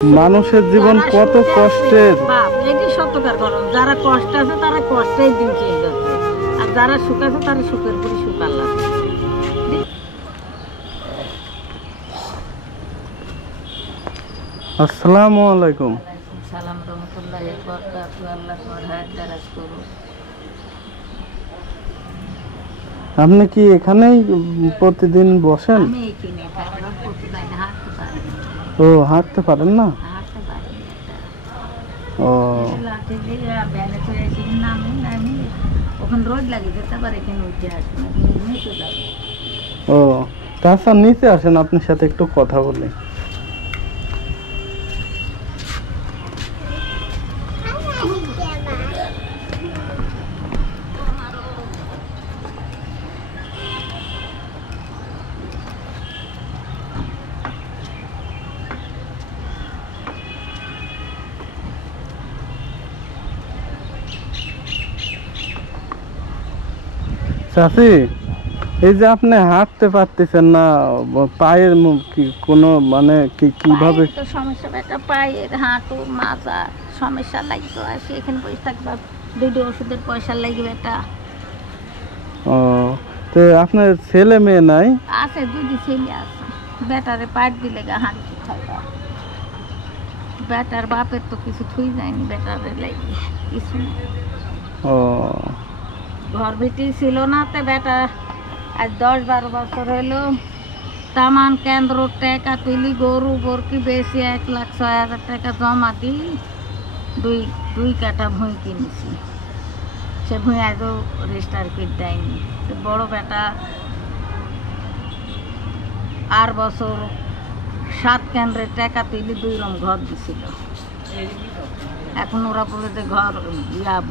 মানুষের জীবন কত কষ্টের। এটি সত্যকার গরম, যারা কষ্ট আছে তারা কষ্টেই দিন চেয়ে যাচ্ছে, আর যারা সুখ আছে তারা সুখের পরে সুখ আল্লাহ। আসসালামু আলাইকুম। সালাম রহমতুল্লাহি ওয়া বারাকাতুহু। আল্লাহ তোমার হায়াত দারাজ করুন। আপনি কি এখানেই প্রতিদিন বসেন? আমি এইখানে থাকলাম, প্রতিদিন হাঁটতে পারি না। ও, হাঁটতে পারেন না? হাঁটতে পারি না। ও, লাঠি দিয়ে ব্যানে চলে এসে আমি ওখানে রোদ লাগে যেতে পারে, এখানে উঠে আসি না, নিচে যাবো। ও তাছাড়া নিচে আসেন, আপনার সাথে একটু কথা বলি। চাচি, এই যে আপনি হাঁটতে পারতেছেন না, পায়ের কি কোনো মানে কিভাবে? তো সমস্যা, একটা পায়ের হাঁটু মাজা সমস্যা লাগতো, আসি এখানে বসে থাকবা, দুটো ওষুধের পয়সা লাগবে। এটা ও, তো আপনার ছেলে মেয়ে নাই? আছে, দুটি ছেলে আছে। বেটারে পাট দিলে গা হাঁড়ি খাইবা, বেটার বাপের তো কিছু থুই যায়নি, বেটারে লাগে কিছু নেই। ও, ঘর ভিটি ছিল না, তো বেটা আজ 10-12 বছর হইলো তামান কেন্দ্র টাকা তুলি, গরু বরকি বেশি 1,06,000 টাকা জমা দিই, দুই কাটা ভুঁই কিনেছি। সে ভুঁই আজও রেজিস্টার কিট দেয়নি। বড় বেটা 8 বছর 7 কেন্দ্রের টাকা তুলি 2 রুম ঘর দিছিল। এখন ওরা বলে যে ঘর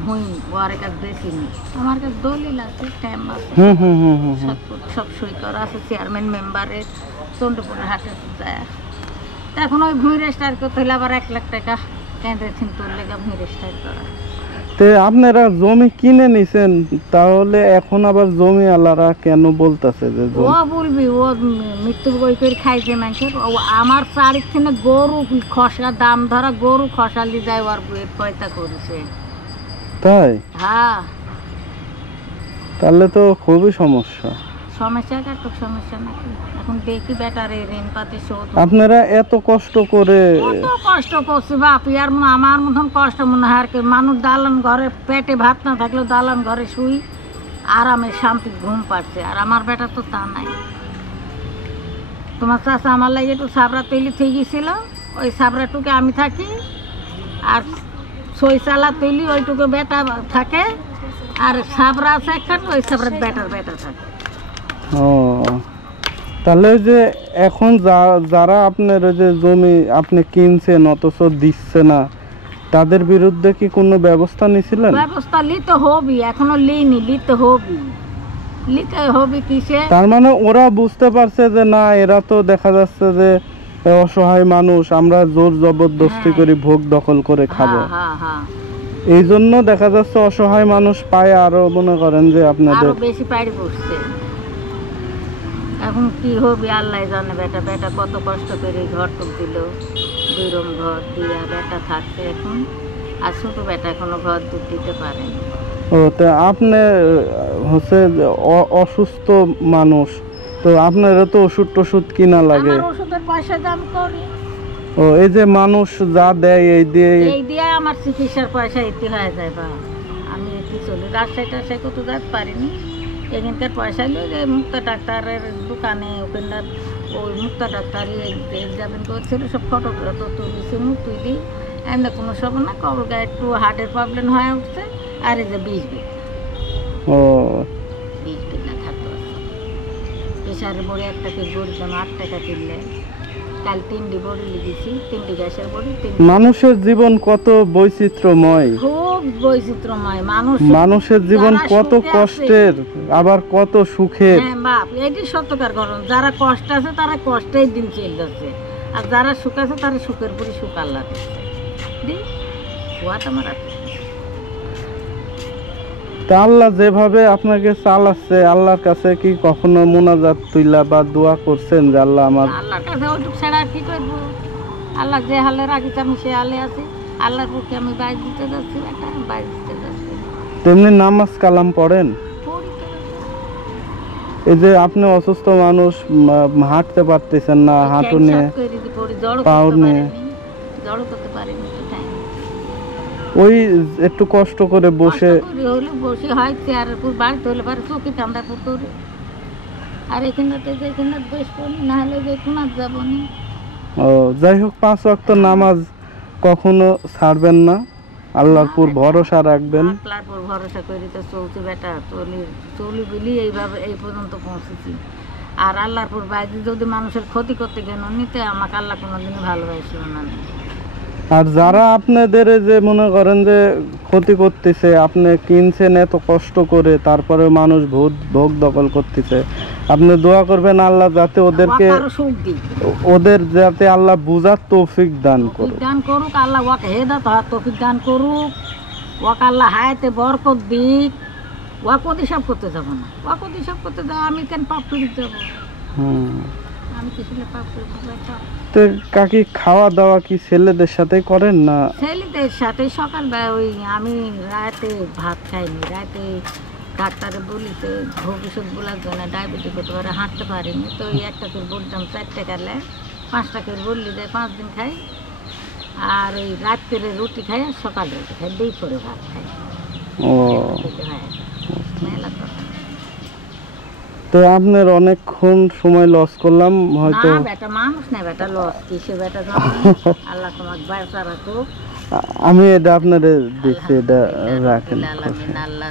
ভুঁই ওর কাছে বেশিনি। আমার কাছে দলিল আছে, টাইম আছে, সব সই করা আছে, চেয়ারম্যান মেম্বারের চন্ডীপুরের হাটে যায়। এখন ওই ভুঁই রেজিস্টার করতে হলে আবার 1 লাখ টাকা কেন্দ্রে থিন তুললে ভুঁই রেজিস্টার করা। তে আপনারা জমি কিনে নিছেন, তাহলে এখন আবার জমি আলারা কেন বলতেছে যে ও বলবি ও মৃত্যু বই করে খাইছে মানুষের। আমার চারির থেকে গরু খসা দাম ধরা গরু খসালি যায়, ওর বইয়ের পয়সা করেছে। তাই? হ্যাঁ, তাহলে তো খুবই সমস্যা। সমস্যা কাটুক, সমস্যা নাকি। এখন দেখি বেটারে ঋণ পাতি শোধ। আপনারা এত কষ্ট করে, কত কষ্ট করছি বাপ, আর আমার মতন কষ্ট মনে হয় আর কি। মানুষ দালান ঘরে পেটে ভাত না থাকলেও দালান ঘরে শুই আরামে শান্তি ঘুম পাচ্ছে, আর আমার বেটা তো তা নাই। তোমার চাষা আমার লাগে একটু সাবরা তৈলি থেকে গেছিল, ওই সাবরাটুকে আমি থাকি, আর সই চালা তৈলি ওইটুকু বেটা থাকে, আর সাবরা আছে একখান, ওই সাবরা বেটা থাকে। ও, তাহলে যে এখন যারা আপনার যে জমি আপনি কিনছেন অথচ দিচ্ছে না, তাদের বিরুদ্ধে কি কোনো ব্যবস্থা নিয়েছিলেন? ব্যবস্থা নিতে হবি, এখনো লিনি, নিতে হবি কিসে। তার মানে ওরা বুঝতে পারছে যে না, এরা তো দেখা যাচ্ছে যে অসহায় মানুষ, আমরা জোর জবরদস্তি করে ভোগ দখল করে খাবো। এই জন্য দেখা যাচ্ছে অসহায় মানুষ পায়, আরো মনে করেন যে আপনাদের বেশি পাড়ি বসছে। এখন কি হবে আল্লাহ জানে। বেটা কত কষ্ট করে ঘর তো দিল, 2 রুম ঘর দিয়া বেটা থাকছে এখন, আর ছোট বেটা এখনো ঘর দিতে পারেনি। ও, তা আপনি হচ্ছে অসুস্থ মানুষ, তো আপনারা তো ওষুধ কিনা লাগে। ওষুধের পয়সা দাম করি। ও, এই যে মানুষ যা দেয় এই দিয়ে আমার চিকিৎসার পয়সা এতে হয়ে যায়। বা আমি এতে চলি, রাজশাহী কত যেতে পারিনি। এখানকার পয়সা হলো যে মুক্তা ডাক্তারের দোকানে, ওখানকার ওই মুক্তা ডাক্তারই এক্সামিন করছিল, সব ফটো তো তুলেছি, মুখ তুলি। এমনি কোনো সব না, কবর গায়ে একটু হার্টের প্রবলেম হয়ে উঠছে, আর এই যে 20 বিঘা থাকতো। প্রেশারের বড়ি একটা কেজি বড়ি দাম 8 টাকা কিনলে, কাল 3টি বড়ি লিখেছি, 3টি গ্যাসের বড়ি। মানুষের জীবন কত বৈচিত্র্যময়, খুব বৈচিত্র্যময়। মানুষের জীবন কত কষ্টের, আবার কত সুখের। হ্যাঁ বাপ, এটি সত্যকার গরম। যারা কষ্ট আছে তারা কষ্টেই দিন চলে যাচ্ছে, আর যারা সুখ আছে তারা সুখের পরে সুখ আল্লাহ দিচ্ছে। আল্লাহ যেভাবে আপনাকে চালাচ্ছে, আল্লাহর কাছে কি কখনো মুনাজাত তুইলা বা দোয়া করছেন যে আল্লাহ আমার? আল্লাহর কাছে ওটুক ছাড়া আর কি করবো। আল্লাহ যে হালে রাখিছে আমি সে হালে আছি। আল্লাহর পক্ষে আমি বাইশ দিতে যাচ্ছি বেটা, বাইশ দিতে যাচ্ছি। তেমনি নামাজ কালাম পড়েন? পড়ি তো বেটা। এই যে আপনি অসুস্থ মানুষ, হাঁটতে পারতেছেন না, ওই হাঁটু ঠ্যাং নিয়ে, সাপ করে দিতে পড়ি, জড়ো পাও করতে নিয়ে, পারিনি, জড়ো করতে পারিনি তো ঠ্যাং। ওই একটু কষ্ট করে বসে কষ্ট করি হলে বসে হয় চেয়ারের উপর, বাড়িতে হলে পারে চৌকি ঠান্ডা করতে হবে। আর এখানটাতে যে এখানে বেশ করি, না হলে যে কোনার যাবো না। ও যাই হোক, 5 ওয়াক্ত নামাজ কখনো ছাড়বেন না, আল্লাহর উপর ভরসা রাখবেন। আল্লাহর উপর ভরসা করি তো চলছি বেটা, চলি বলি এইভাবে এই পর্যন্ত পৌঁছেছি। আর আল্লাহর উপর বাইরে যদি মানুষের ক্ষতি করতে গেল নিতে, আমাকে আল্লাহ কোনোদিনই ভালোবাসিল না। আর যারা আপনাদের যে মনে করেন যে ক্ষতি করতেছে, আপনি কিনছেন এত কষ্ট করে, তারপরে মানুষ ভোগ দখল করতেছে, আপনি দোয়া করবেন আল্লাহ যাতে ওদেরকে, ওদের যাতে আল্লাহ বুঝার তৌফিক দান করুক। দান করুক আল্লাহ, ওকে হেদায়েত হওয়ার তৌফিক দান করুক, ওকে আল্লাহ হায়াতে বরকত দিক। ওকে হিসাব করতে যাব না, ওকে হিসাব করতে যাবো আমি কেন পাপ করে যাবো? আমি কিছু পাপ করে যাবো? তো কাকি খাওয়া দাওয়া কি ছেলেদের সাথে করেন না? ছেলেদের সাথে সকালবেলা ওই আমি রাতে ভাত খাইনি, রাতে ডাক্তারে বলিতে ভবিষ্যৎ বলার জন্য ডায়াবেটিস হতে পারে, হাঁটতে পারিনি। তো ওই একটা করে বলতাম 4 টাকা লে 5 টাকা বললি যে 5 দিন খাই। আর ওই রাত্রে রুটি খাই আর সকালে রুটি খাই, 2 করে ভাত খাই। ও মেলা কথা। তো আপনার অনেকক্ষণ সময় লস করলাম হয়তো। না বেটা, মানুষ না বেটা, লস কিসে বেটা, আল্লাহ তোমাকে বাঁচা রাখো। আমি এটা আপনারে দিচ্ছি, এটা রাখেন। আল্লাহ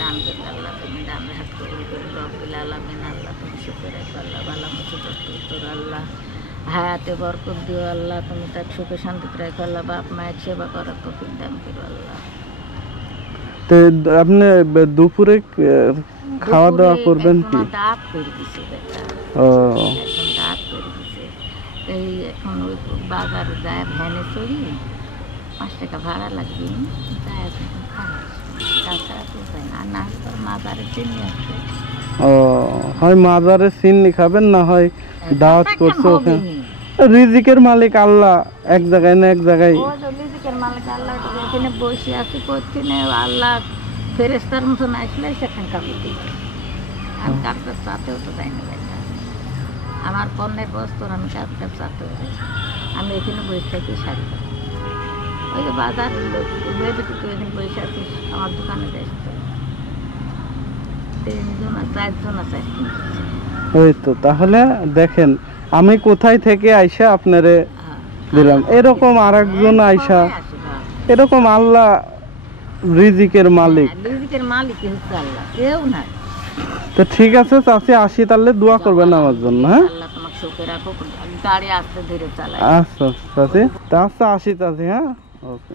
দান করে, আল্লাহ তুমি দান হাত কবুল করে, রব্বিল আলামিন আল্লাহ তুমি সুখে রাখো, আল্লাহ ভালো মুসিবত তোর আল্লাহ হায়াতে বরকত দিও, আল্লাহ তুমি তার সুখে শান্তিতে রাখো, আল্লাহ বাপ মায়ের সেবা করার তৌফিক দান করো আল্লাহ। তো আপনি দুপুরে খাওয়া দাওয়া করবেন কি? দাঁত করে দিছে বেটা, ও এখন দাঁত করে দিছে। এই এখন ওই বাজারে যায় ভ্যানে চড়ি, 5 টাকা ভাড়া লাগবে, যায় এখন খাওয়া, তাছাড়া তো যায় না। না তোর মাজারে চিনি আছে। ও হয় মাজারে চিনি খাবেন, না হয় দাওয়াত করছে ওখানে। রিজিকের মালিক আল্লাহ, এক জায়গায় না এক জায়গায়। ও যে রিজিকের মালিক আল্লাহ, এখানে বসে আছি করছি না, আল্লাহ ফেরেস্তার মতন আসলে সেখানে কাপড় দিচ্ছে। আমি কাপড় চাতেও তো যাই না বেটা, আমার পণ্যের বস্তু আমি কাপড় চাতেও যাই। আমি এখানে বসে থাকি শাড়ি, ওই যে বাজারের লোক বেবি তুই এখানে বসে আছিস, আমার দোকানে যাইস তো 3 জন 4 জন আছে। ওই তো, তাহলে দেখেন আমি কোথায় থেকে আইসা আপনারে দিলাম, এরকম আরেকজন আইসা, এরকম আল্লাহ রিজিকের মালিক, রিজিকের মালিক হচ্ছে আল্লাহ, কেউ নাই। তো ঠিক আছে চাচি, আসি তাহলে দোয়া করবেন আমার জন্য। হ্যাঁ আল্লাহ তোমাকে সুখে রাখো, গাড়ি আসতে ধীরে চালায়। আচ্ছা চাচি, তা আচ্ছা আসি চাচি। হ্যাঁ ওকে।